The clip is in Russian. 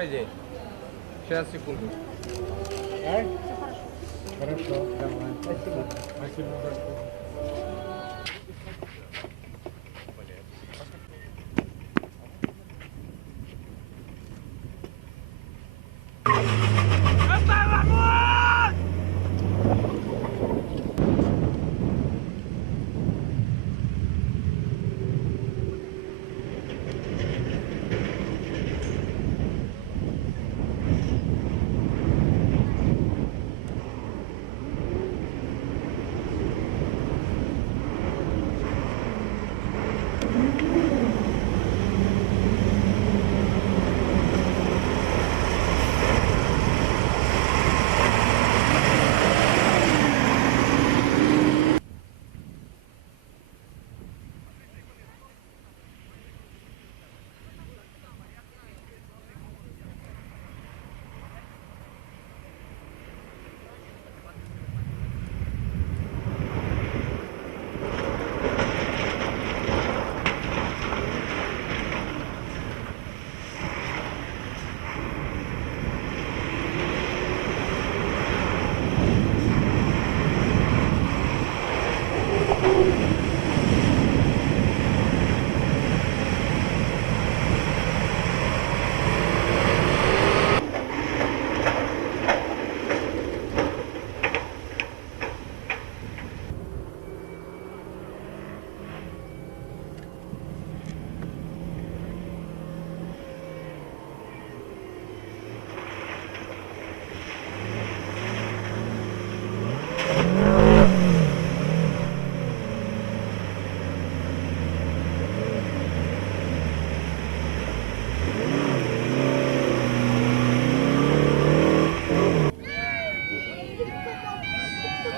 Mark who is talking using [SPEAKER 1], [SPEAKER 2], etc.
[SPEAKER 1] Добрый день. Сейчас, секунду. А? Хорошо. Хорошо, давай. Спасибо. Спасибо большое.